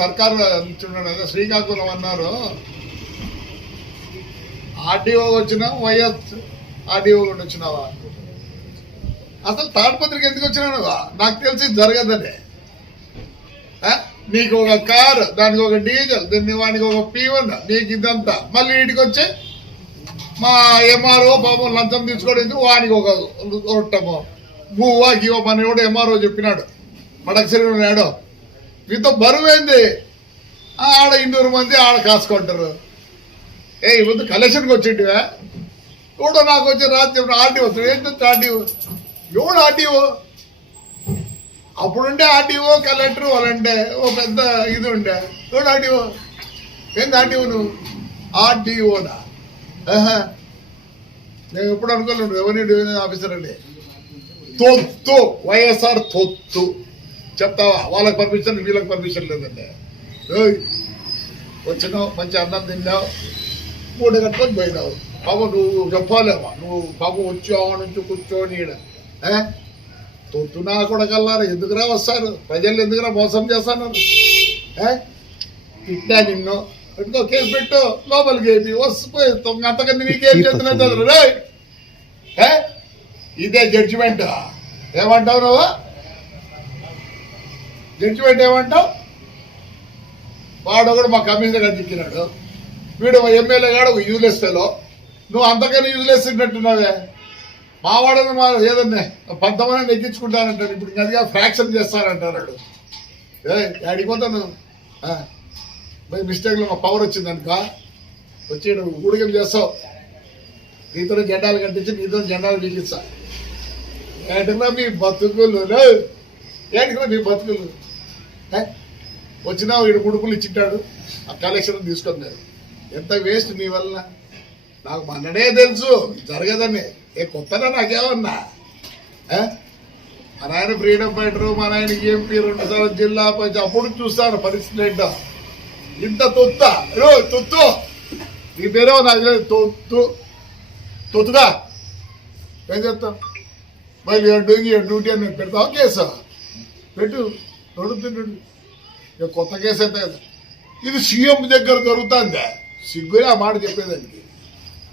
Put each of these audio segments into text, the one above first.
సర్కారు చూడండి అదే శ్రీకాకుళం అన్నారు. ఆర్డీఓ వచ్చినా వైఎస్ ఆర్డీఓ కూడా వచ్చినావా? అసలు తాడపత్రికి ఎందుకు వచ్చినావు నాకు తెలిసి జరగదని. నీకు ఒక కారు దానికి ఒక డీజిల్ దీన్ని వానికి ఒక పీవన్ నీకు ఇదంతా. మళ్ళీ ఇంటికి వచ్చి మా ఎంఆర్ఓ పాపం లంచం తీసుకోవడం వానికి ఒక రొట్టము. భూవా గివో కూడా ఎంఆర్ఓ చెప్పినాడు. మడక్సరి ఉన్నాడు. మీతో బరువైంది. ఆ, ఆడ ఇన్నూరు మంది ఆడ కాసుకుంటారు. ఏ ఈ ముందు కలెక్షన్కి వచ్చింటివా? ఎవడో నాకు వచ్చి రాజ్యం ఆర్డీఓ ఏంటంటే ఆర్డీఓ ఎవడు ఆర్డీఓ అప్పుడుండే ఆర్డీఓ కలెక్టర్ వాళ్ళంటే ఓ పెద్ద ఇది ఉండే. ఎవడు ఆర్డీఓ ఏంది ఆర్డీఓ నువ్వు? ఆర్డీఓనా నేను ఎప్పుడు అనుకోలేదు రెవెన్యూ డివిజన్ ఆఫీసర్ అండి తొత్తు వైఎస్ఆర్ తొత్తు. చెప్తావా? వాళ్ళకి పర్మిషన్ వీళ్ళకి పర్మిషన్ లేదండి. ఏయ్, వచ్చినావు మంచి అన్నం తిన్నావు మూడు గంటలకు పోయినావు. పాపం నువ్వు చెప్పాలేమా నువ్వు పాపం వచ్చావు నుంచి కూర్చొని తొత్తునా కూడా కల్లారు? ఎందుకురా వస్తారు? ప్రజలు ఎందుకురా మోసం చేస్తాను ఏ? తిట్టా నిన్ను పెట్టుకో కేసు పెట్టు లోపలికి వేపి వస్తుపోయి అంతకంటే నీకేం చేస్తున్నా? ఇదే జడ్జిమెంట్ ఏమంటావు నువ్వు? జడ్జిమెంట్ ఏమంటావు? వాడు ఒకడు మా కమిషనర్ గారు చిక్కినాడు వీడు మా ఎమ్మెల్యే గాడు ఒక యూజ్లెస్లో నువ్వు అంతకన్నా యూజ్లెస్ ఉన్నట్టున్నావే మా వాడని మా ఏదన్నా పంతమంది ఎక్కించుకుంటానంటాడు ఇప్పుడు గదిగా ఫ్రాక్షన్ చేస్తానంటాడు. ఏ అడిగిపోతాను మిస్టేక్లో మా పవర్ వచ్చిందనుక వచ్చి నువ్వు చేస్తావు. నీతో జెండాలు కట్టించి నీతో జెండాలు బిగించా ఏంటన్నా మీ బతుకులు? ఏంటికన్నా మీ బతుకులు? ఏ? వచ్చినా ఈడు ముడుపులు ఇచ్చింటాడు. ఆ కలెక్షన్ తీసుకున్నారు ఎంత వేస్ట్ నీ వల్ల నాకు మననే తెలుసు జరగదని. ఏ కొత్తనా నాకేమన్నా? మన మా నాయన ఫ్రీడమ్ ఫైటర్ మా నాయనకి ఎంపీ రెండు సార్లు జిల్లా పంచాయతీ. అప్పుడు చూస్తాను పరిస్థితి ఏంటో. ఇంత తొత్త? రో తొత్తు! నీ పేరేమో నాకు తొత్తు. తొత్తుగా ఏం చెప్తాం మరి డూయింగ్ డ్యూటీ అని పెడతావు? కేసు? పెట్టు. నడుతుండండి ఇక కొత్త కేసు అయితే కదా. ఇది సీఎం దగ్గర జరుగుతుందా. సిగ్గులే ఆ మాట చెప్పేదానికి.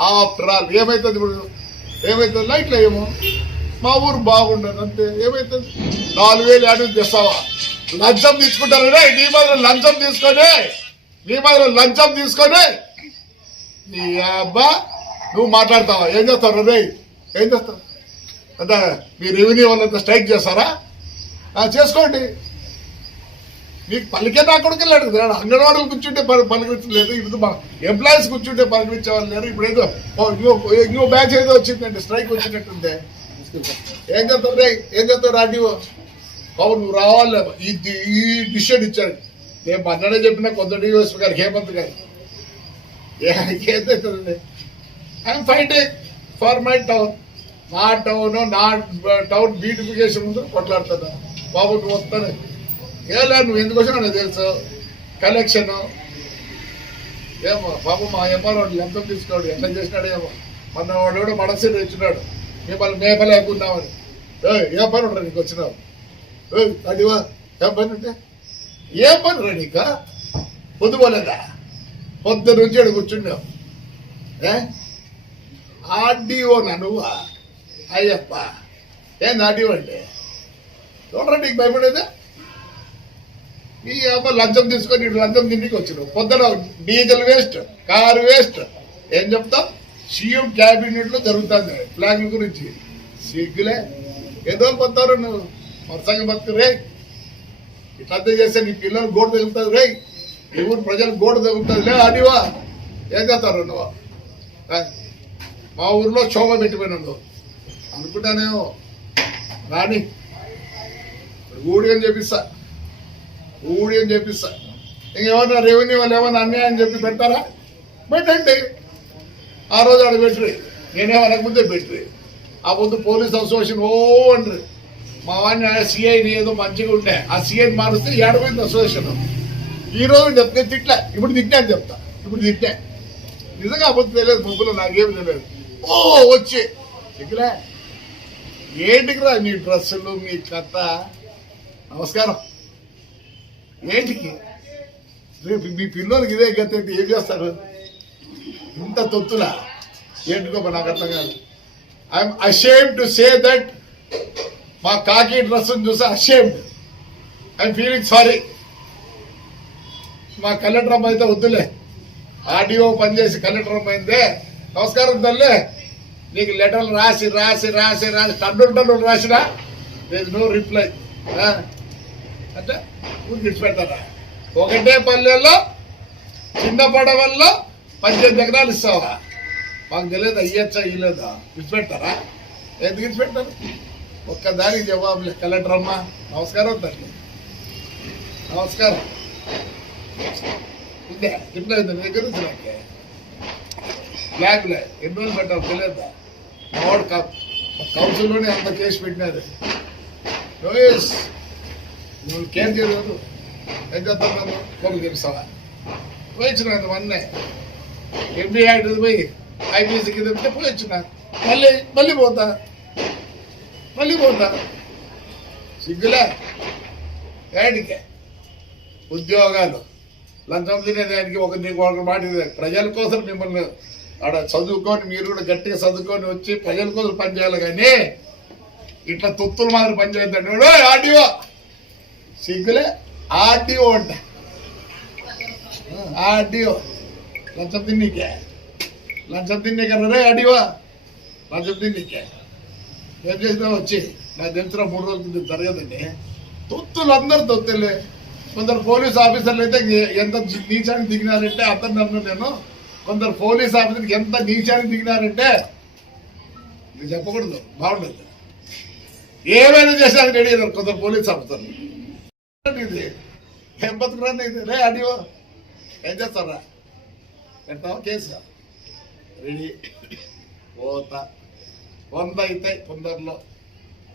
ఆఫ్టర్ ఆల్ ఏమవుతుంది ఇప్పుడు? ఏమవుతుంది లైట్లు ఏమో. మా ఊరు బాగుండదు అంతే. ఏమవుతుంది నాలుగు వేలు యాడ్ తెస్తావా లంచం తీసుకుంటారనే నీ మాత్రం లంచం తీసుకొని నీ మాత్రం లంచం తీసుకొని. నీ అబ్బా నువ్వు మాట్లాడతావా? ఏం చేస్తావు రే? ఏం చేస్తావు? అంటే మీ రెవెన్యూ వాళ్ళంతా స్ట్రైక్ చేస్తారా? చేసుకోండి. మీకు పలికే నా కొడుకు వెళ్ళాడు అంగన్వాడీలు కూర్చుంటే పలి- పలికించలేదు ఇప్పుడు మా ఎంప్లాయీస్ కూర్చుంటే పలికించే వాళ్ళు లేరు. ఇప్పుడు ఏదో ఇంకో బ్యాచ్ ఏదో వచ్చిందండి స్ట్రైక్ వచ్చినట్టుందే. ఏం చేస్తావు రే? ఏం చేస్తావు రాడివో బాబు నువ్వు రావాలి. ఈ ఈ డిసిషన్ ఇచ్చాడు. నేను మొన్ననే చెప్పిన కొత్త డిఎస్పీ గారు Hemant garu. ఏదైతుందండి I'm fighting for my town నా టౌన్ నా టౌన్ బ్యూటిఫికేషన్ ముందు కొట్లాడుతున్నా బాబు వస్తాను. ఏలా నువ్వు ఎందుకు వచ్చినా నాకు తెలుసు? కలెక్షన్ ఏమో బాబు మా ఎంఆర్ వాడు ఎంత తీసుకున్నాడు ఎంత చేసినాడు ఏమో. వాడు కూడా మడసీరు ఇచ్చినాడు. మిమ్మల్ని మేపలేకున్నామని ఏ ఏ పని ఉండరు నీకు వచ్చినావు? ఏ అడివా ఏం పని ఉంటే? ఏ పని రా నీక? పొద్దుపోలేదా? పొద్దు నుంచి ఇక్కడ కూర్చున్నావు. ఏ? ఆర్డీఓ నువ్వా? అయ్యప్ప ఏంది ఆర్డీఓ అంటే? చూడరా నీకు భయపడేదా ఈ అమ్మ లంచం తీసుకొని ఇటు లంచం తిండికి వచ్చినావు. పొద్దున డీజిల్ వేస్ట్ కారు వేస్ట్. ఏం చెప్తావు? సీఎం క్యాబినెట్లో జరుగుతుంది. ప్లాన్ గురించి సిగ్గులే. ఏదో పోతారు నువ్వు. వరుసగా బతుకు రే. ఇట్లా చేస్తే నీ పిల్లలు గోడ తగులుతుంది రే. ఈ ఊరు ప్రజలు గోడ తగులుతుంది లే అడివా ఏం చేస్తారు నువ్వు? మా ఊర్లో శోభ పెట్టిపోయినాడు. అనుకుంటానేమో. రాని ఊడి అని చెప్పిస్తా. ఊడి అని చెప్పిస్తా. ఇంకేమన్నా రెవెన్యూ వాళ్ళు ఏమన్నా అన్యాయం చెప్పి పెడతారా? పెట్టండి. ఆ రోజు ఆడ పెట్టి నేనేమనకముందే పెట్టి ఆ ముందు పోలీస్ అసోసియేషన్ ఓ అండ్రి. మా వాడిని సిఐని ఏదో మంచిగా ఉండే. ఆ సిఐని మారుస్తే ఏడపోయింది అసోసియేషన్ ఈ రోజు చెప్తే తిట్లా. ఇప్పుడు తిట్టా అని చెప్తా. ఇప్పుడు తిట్టా. నిజంగా అబద్ధం తెలియదు ముగ్గులో నాకేమి తెలియదు. ఓ వచ్చి. సిగ్గులే ఏంటికిరా నీ డ్రెస్సులు మీ కథ? నమస్కారం. ఏంటికి? రేపు మీ పిల్లలకి ఇదే గత ఏం చేస్తారు? ఇంత తొత్తులా? ఏంటికో నాకు అర్థం కాదు. I'm ashame to say that మా కాకి డ్రెస్ చూసి అషేమ్డ్ ఐఎమ్ ఫీలింగ్ సారీ మా కలెక్టర్ అమ్మ అయితే వద్దులే. ఆర్డీఓ పనిచేసి కలెక్టర్ అమ్మ అయిందే. నమస్కారం తల్లి. నీకు లెటర్లు రాసి రాసి రాసి రాసి టన్నులు టన్నులు రాసినా దేర్ నో రిప్లై అంటే ఊరు విడిచిపెడతారా ఒకటే పల్లెల్లో చిన్న పడవల్లో పద్దెనిమిది ఎకరాలు ఇస్తావా? మాకు తెలియదు అయ్యచ్చా ఇయ్యలేదా? విడిచిపెడతారా ఎందుకు విడిచిపెడతారు ఒక్కదానికి జవాబులే కలెక్టర్ అమ్మ నమస్కారం తల్లి. నమస్కారం. ఇదే రిప్లై ఉంది నీ దగ్గర నుంచి నాకే. బ్లాక్లే ఎన్ని రోజులు పెట్టావు తెలియదా? మావాడు కౌన్సిల్లోనే అంత కేసు పెట్టినారు. లోయేష్ నువ్వు కేర్ చేయలేదు ఏం చేద్దాం నన్ను కొడుకు తెలుస్తావా పోయించిన మొన్నే. ఎంబీ ఆడి పోయి ఐపీసీకి తెప్పితే పోయించిన. మళ్ళీ మళ్ళీ పోతా. మళ్ళీ పోతా. సిగ్గులే. ఏడికే ఉద్యోగాలు. లంచం తినేదానికి ఒక నీకు ఒక మాట ప్రజల కోసం మిమ్మల్ని ఆడ చదువుకొని మీరు కూడా గట్టిగా చదువుకొని వచ్చి ప్రజల కోసం పనిచేయాలి కానీ ఇట్లా తొత్తులు మాదిరి పనిచేద్దాడు ఆడియో సిగ్గులే? ఆర్డీఓ అంట. ఆర్డీఓ. లంచం తిన్నీకే. లంచం తిన్నీకే రే ఆర్డీఓ. లంచం తిన్నీకే. ఏం చేసినా వచ్చి నాకు తెలిసిన మూడు రోజుల కింద జరగదండి. తొత్తులు అందరు తొత్తులే. కొందరు పోలీస్ ఆఫీసర్లు అయితే ఎంత నీచానికి దిగినారంటే అతను నన్ను నేను. కొందరు పోలీస్ ఆఫీసర్కి ఎంత నీచానికి దిగినారంటే ఇది చెప్పకూడదు బాగుండదు. ఏమైనా చేశారు రెడీ కొందరు పోలీస్ ఆఫీసర్లు. ఇది ఏం ఇది రే అడివో ఏం చేస్తారా పెడతావా కేసు? రెడీ. పోతా. వంద అవుతాయి తొందరలో.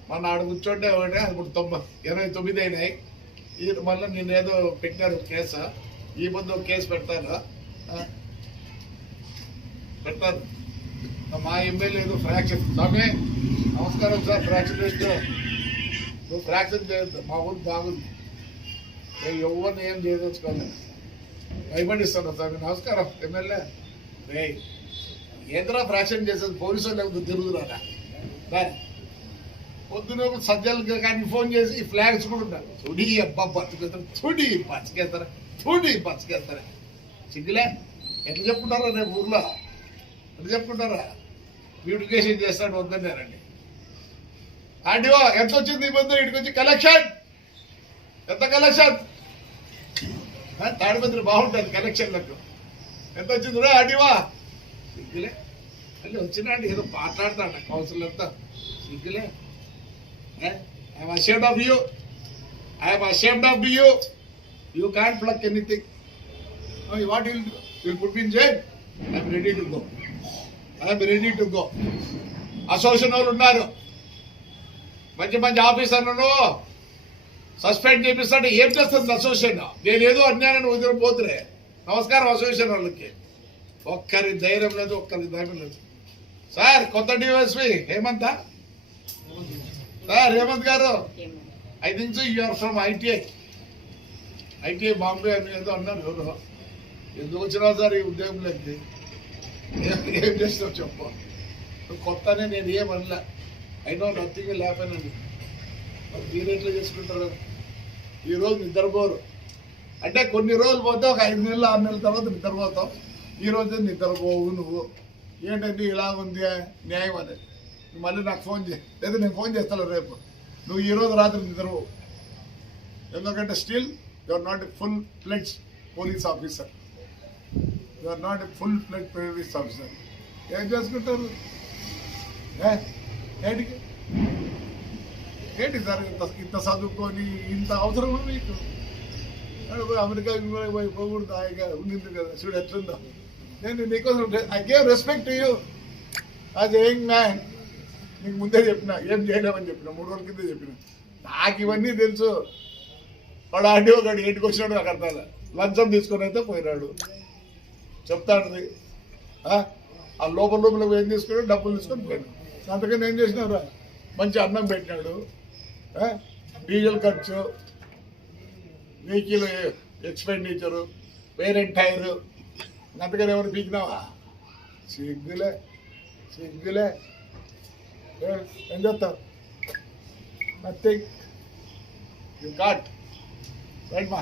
మన ఆడ కూర్చోంటే ఒకటే ఇప్పుడు తొంభై ఇరవై తొమ్మిది అయినాయి. ఈ మళ్ళీ నేను ఏదో పెట్టారు కేసు. ఈ ముందు ఒక కేసు పెడతాను పెడతాను మా ఎమ్మెల్యే ఏదో ఫ్రాక్షన్. స్వామి నమస్కారం సార్ ఫ్రాక్షన్ నువ్వు ఫ్రాక్షన్ చేయొద్దు. మా ఊరు బాగుంది. నేను ఎవరిని ఏం చేయదలుచుకోలేదు భయపడిస్తాను సార్ నమస్కారం ఎమ్మెల్యే. రే ఏంద్రా ఫ్రాక్షన్ చేసేది? పోలీసు వాళ్ళు లేకపోతే తిరుగుతురారా పొద్దున సజ్జలు కానీ ఫోన్ చేసి ఈ ఫ్లాగ్స్ కూడా ఉంటారు తుడి అబ్బా బతుకేస్తారు? తుడి బతికేస్తారా? తుడి బతికేస్తారా? సిగ్గులే ఎట్లా చెప్పుకుంటారా రేపు ఊర్లో? ఎట్లా చెప్పుకుంటారా? బ్యూటిఫికేషన్ చేస్తాడు వద్దన్నారండి ఆడియో ఎంత వచ్చింది ఈ పొద్దు ఇటుకు వచ్చి కలెక్షన్ ఎంత కలెక్షన్ తాడిపత్రి బాగుంటుంది కనెక్షన్లకు ఎంత వచ్చింది రా అడివా సిగ్గులే. మళ్ళీ వచ్చినాడు ఏదో మాట్లాడతాడు కౌన్సిల్ అంతా. సిగ్గులే. I'm ashamed of you I'm ashamed of you you can pluck anything what will will put in jail I'm ready to go I'm ready to go association వాళ్ళు ఉన్నారు. మంచి మంచి ఆఫీసర్లను సస్పెండ్ చేపిస్తాడు ఏం చేస్తుంది అసోసియేషన్ నేనేదో అన్యాయాన్ని అన్యాయాన్ని వదిలిపోతురే నమస్కారం అసోసియేషన్ వాళ్ళకి. ఒక్కరి ధైర్యం లేదు ఒక్కరి ధైర్యం లేదు. సార్ కొత్త DySP Hemant? Sir Hemant garu? I think you're from ITI ITI Bombay అని ఏదో అన్నారు ఎవరు. ఎందుకు వచ్చినా సార్ ఈ ఉద్యోగం లేదు ఏం చేస్తావు చెప్పు. నువ్వు కొత్తనే నేను ఏమనలే ఐ నో నథింగ్ లేపనండి మరి మీరు ఎట్లా చేసుకుంటారు? ఈ రోజు నిద్రపోరు. అంటే కొన్ని రోజులు పోతే ఒక ఐదు నెలలు ఆరు నెలల తర్వాత నిద్రపోతావు. ఈ నిద్రపోవు నువ్వు. ఏంటంటే ఇలా ఉంది న్యాయం అని మళ్ళీ నాకు ఫోన్ చేయి. లేదా నేను ఫోన్ చేస్తాను రేపు. నువ్వు ఈరోజు రాత్రి నిద్రపోవు. ఎందుకంటే still you are not a full fledge police officer. You are not a full fledge police officer. ఏం చేసుకుంటారు? ఏంటి ఏంటికి? ఏంటి సార్ ఇంత ఇంత చదువుకొని ఇంత అవసరం ఉంది మీకు? పోయి అమెరికా పోయి పోకూడదు హాయిగా ఉండింది కదా. చూడు ఎట్లుందా. నేను నీకోసం I gave respect you as young man నీకు ముందే చెప్పిన ఏం చేయలేమని చెప్పిన మూడు రోజుల కింద చెప్పిన. నాకు ఇవన్నీ తెలుసు. వాడు ఆడి ఒకడు ఏంటికి వచ్చినాడు నాకు అర్థాల. లంచం తీసుకొని అయితే పోయినాడు. చెప్తాడు ఆ? లోపల లోపల ఏం తీసుకున్నాడు? డబ్బులు తీసుకొని పోయినాడు. అంతకని ఏం చేసినారా మంచి అన్నం పెట్టినాడు. డీజిల్ ఖర్చు వెహికల్ ఎక్స్పెండిచరు పేరెంట్ టైరు. అంతకని ఎవరు పీకినావా? సిగ్గులే సిగ్గులే. ఏం చేస్తావు? నథింగ్ యు కాట్ రైట్ మా